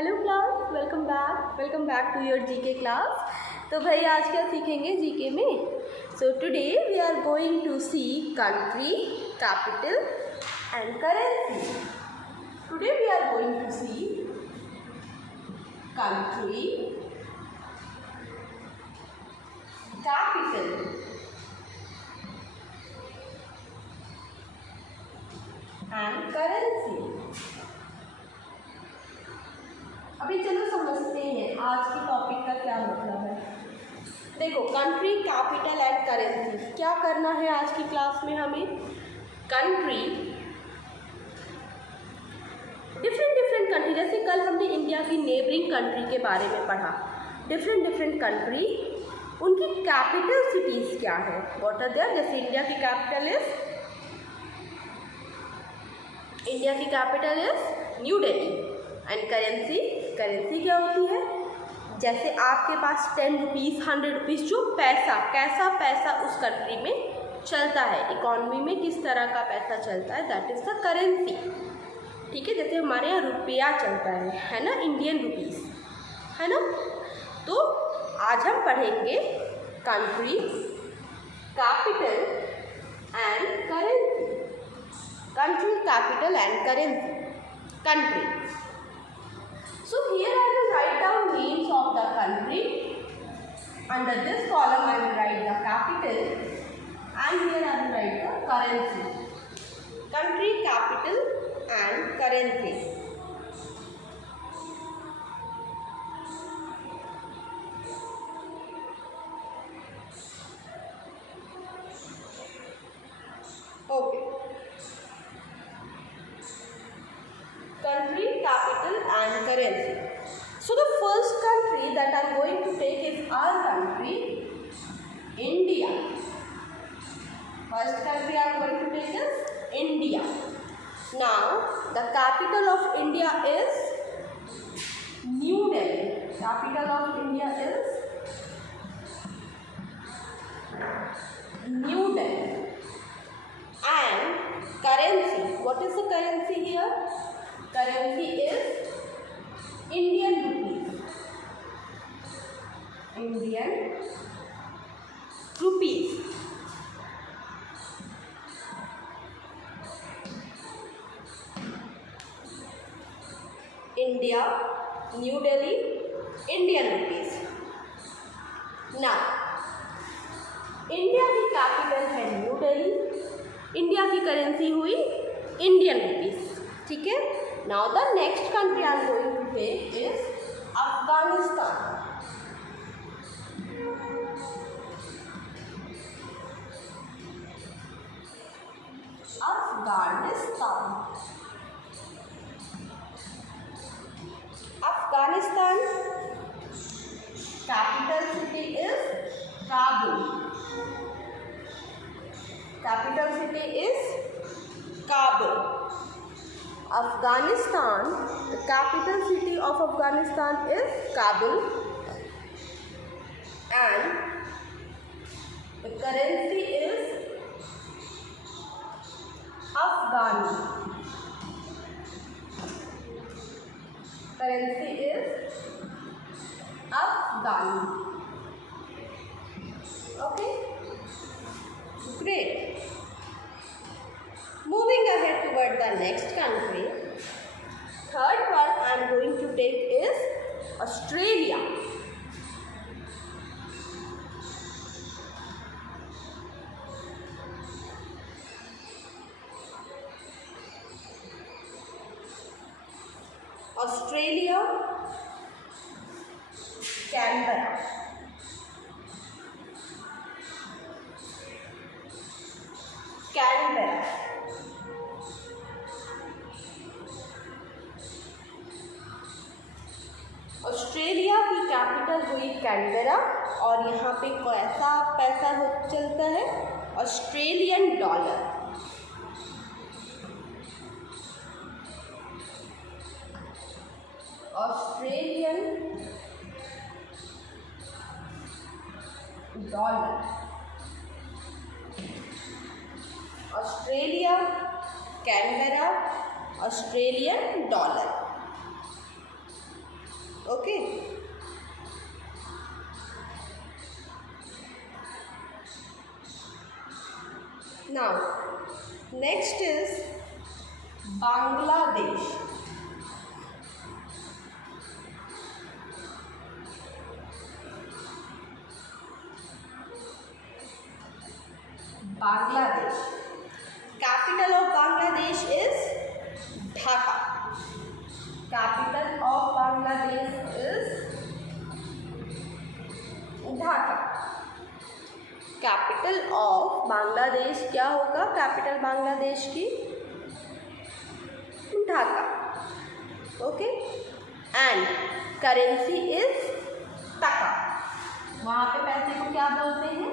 Hello class, welcome back to your GK class. तो भाई आज क्या सीखेंगे जीके में? So today we are going to see country, capital and currency. Today we are going to see country, capital and currency. अभी चलो समझते हैं आज के टॉपिक का क्या मतलब है। देखो, कंट्री, कैपिटल एंड करेंसी क्या करना है आज की क्लास में हमें। कंट्री, डिफरेंट कंट्री, जैसे कल हमने इंडिया की नेबरिंग कंट्री के बारे में पढ़ा। डिफरेंट कंट्री, उनकी कैपिटल सिटीज क्या है, व्हाट आर देयर। जैसे इंडिया की capital is new Delhi. And currency क्या होती है? जैसे आपके पास 10 रुपीज़, 100 रुपीज़, जो कैसा पैसा उस कंट्री में चलता है, इकॉनमी में किस तरह का पैसा चलता है, दैट इज़ द करेंसी। ठीक है, जैसे हमारे यहाँ रुपया चलता है ना, इंडियन रुपीज़, है ना। तो आज हम पढ़ेंगे country, capital and currency. Country, capital and currency. Country, so here I will write down names of the country. Under this column I will write the capital and here I will write the currency. Country, capital and currency. Okay. Country, capital and currency. So the first country that I am going to take is our country, India. First country I am going to take is India. Now the capital of India is New Delhi. Capital of India is New Delhi. And currency, what is the currency here? Currency is Indian rupees. Indian rupees. India, New Delhi, Indian rupees. Now, India की capital है new Delhi, India की currency हुई Indian rupees. ठीक है। Now the next country I am going to take is Afghanistan. Afghanistan, capital city is Kabul. Capital city is Kabul. Afghanistan, the capital city of Afghanistan is Kabul and the currency is Afghani. Currency is Afghani. Okay? Great. Moving ahead toward the next country, third one I am going to take is Australia. Australia, Canberra. Australia की capital हुई Canberra और यहाँ पे कैसा पैसा चलता है? Australian dollar. Australian dollar. Australia, Canberra, Australian dollar. Okay. Now, next is Bangladesh. Bangladesh. Capital of Bangladesh is Dhaka. Capital of Bangladesh is Dhaka. Capital of Bangladesh क्या होगा? कैपिटल बांग्लादेश की Dhaka. Okay. And currency is टका. वहाँ पे पैसे को क्या बोलते हैं?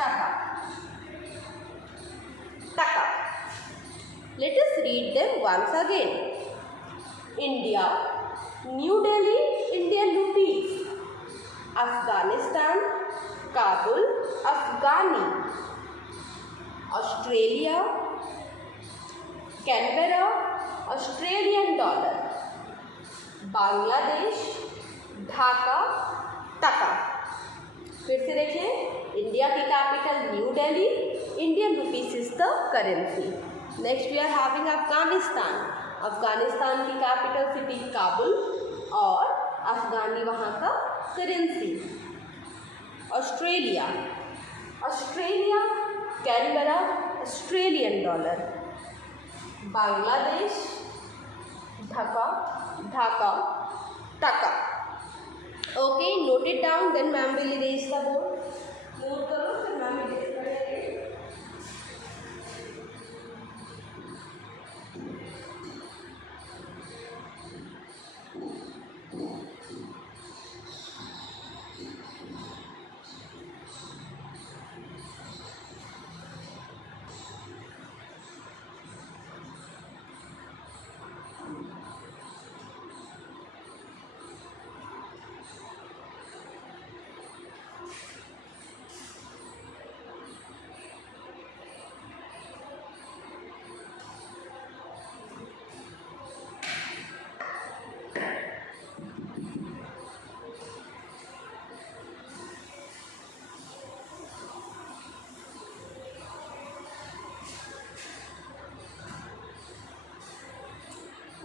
Taka. Taka. Let us read them once again. India, New Delhi, Indian rupees. Afghanistan, Kabul, Afghani. Australia, Canberra, Australian dollar. Bangladesh, Dhaka, taka. फिर से देखें, इंडिया की capital New Delhi, Indian rupees is the currency. Next we are having Afghanistan. Afghanistan की कैपिटल सिटी काबुल और अफगानी वहाँ का currency. Australia, Australia, Canberra, Australian dollar. Bangladesh, Dhaka, Dhaka, taka. Okay, note it down, then ma'am will erase the board. Note करो, फिर ma'am erase करेंगे.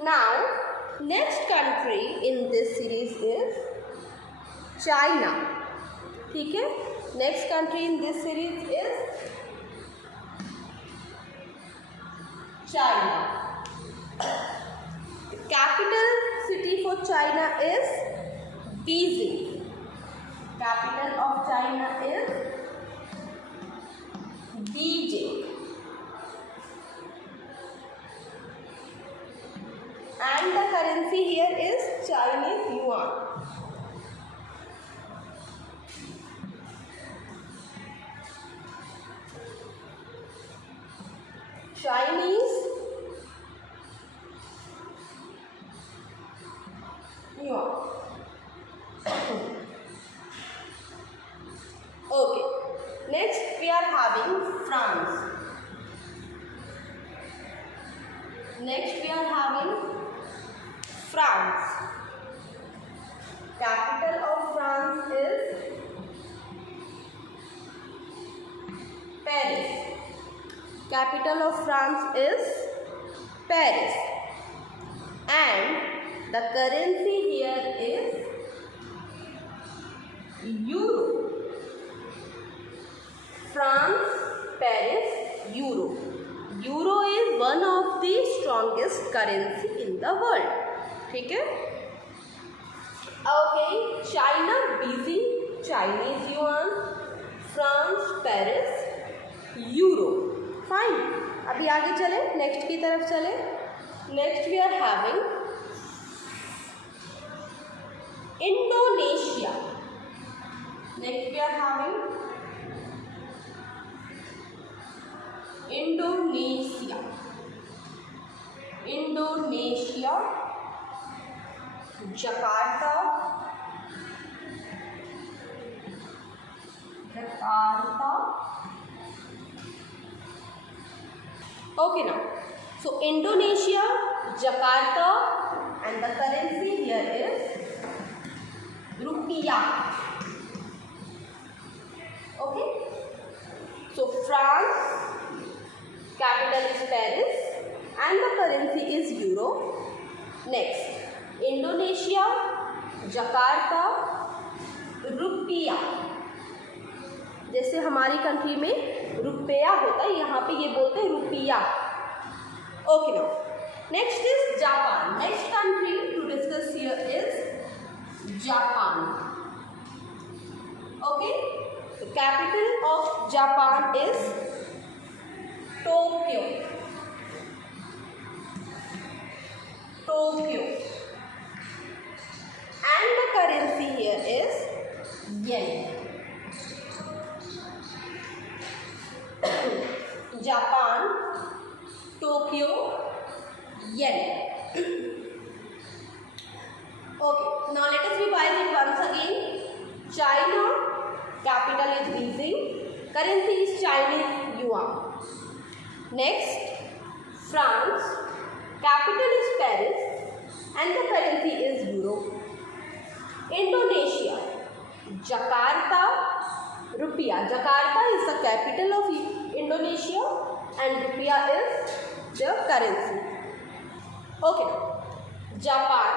Now, next country in this series is China. ठीक है? Next country in this series is China. The capital city for China is Beijing. Capital of China is Beijing. And the currency here is Chinese yuan. Chinese yuan. Okay. Next we are having France. Next we are having France. Capital of France is Paris. Capital of France is Paris. And the currency here is Euro. France, Paris, Euro. Euro is one of the strongest currency in the world. ठीक है? Okay, China, Beijing, Chinese yuan, France, Paris, Euro. Fine. अभी आगे चले, next की तरफ चले. Next we are having Indonesia. Next we are having Indonesia. Indonesia, Jakarta, Jakarta. Okay now. So Indonesia, Jakarta, and the currency here is and the currency is euro. Next, Indonesia, Jakarta, रुपया। जैसे हमारी country में रुपया होता है, यहाँ पे ये बोलते हैं रुपया। Okay now next is Japan. Next country to discuss here is Japan. Okay, the capital of Japan is Tokyo. Tokyo and the currency here is yen. Japan, Tokyo, yen. Okay, now let us revise it once again. China, capital is Beijing, currency is Chinese yuan. Next, France, capital is Paris and the currency is euro. Indonesia, Jakarta, rupiah. Jakarta is the capital of Indonesia and rupiah is the currency. Okay, Japan,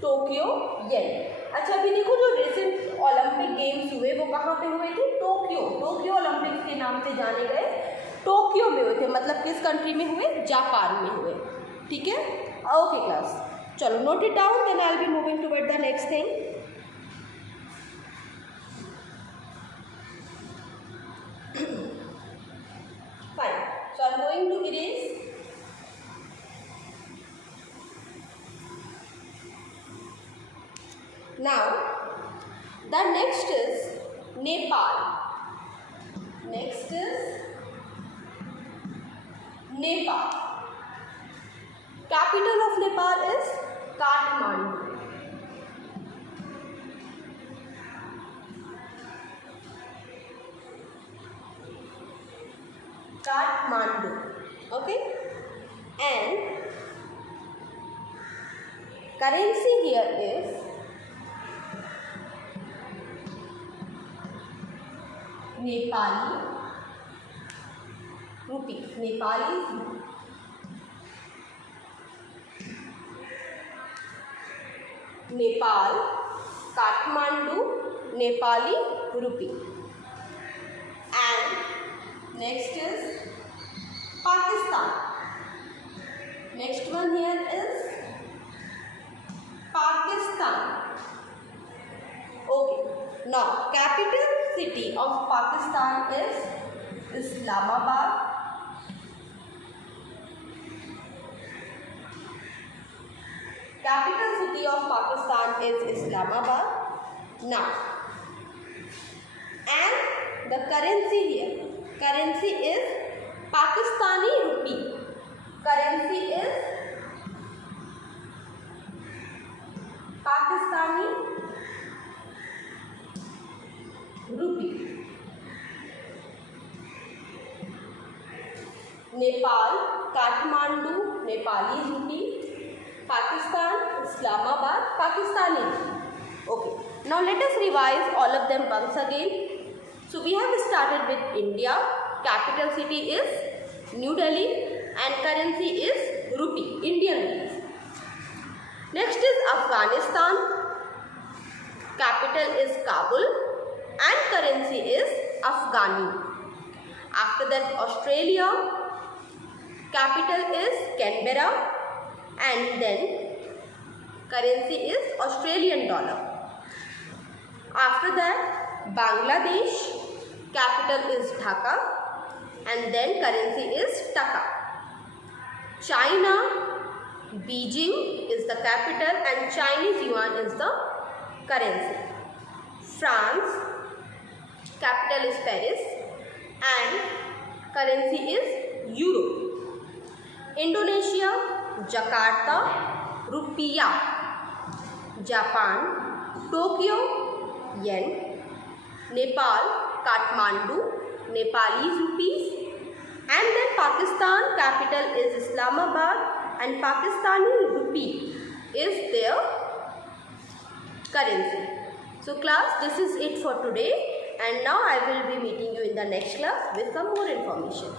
Tokyo, yen. अच्छा अभी देखो जो recent Olympic games हुए वो कहाँ पे हुए थे? टोक्यो। टोक्यो ओलंपिक्स के नाम से जाने गए, टोक्यो में हुए थे। मतलब किस कंट्री में हुए? जापान में हुए। ठीक है, ओके क्लास, चलो note it down, then I will be moving toward the next thing. Fine, so I am going to erase. Now the next is Nepal. Next is Nepal. Capital of Nepal is Kathmandu. Kathmandu. Okay, and currency here is Nepali rupee. Nepali rupee. Nepal, Kathmandu, Nepali rupee. And next is Pakistan. Next one here is Pakistan. Okay, now capital city of Pakistan is Islamabad. Capital city of Pakistan is Islamabad. Now, and the currency here, currency is Pakistani rupee. Currency is Pakistani rupee. Nepal, Kathmandu, Nepali rupee. Pakistan, Islamabad, Pakistani. Okay, now let us revise all of them once again. So we have started with India. Capital city is New Delhi and currency is rupee, Indian rupees. Next is Afghanistan. Capital is Kabul and currency is Afghani. After that, Australia. Capital is Canberra. And then currency is Australian dollar. After that, Bangladesh, capital is Dhaka and then currency is Taka. China, Beijing is the capital and Chinese yuan is the currency. France, capital is Paris and currency is euro. Indonesia, Jakarta, rupiah. Japan, Tokyo, yen. Nepal, Kathmandu, Nepali rupees. And then Pakistan, capital is Islamabad and Pakistani rupee is their currency. So class, this is it for today and now I will be meeting you in the next class with some more information.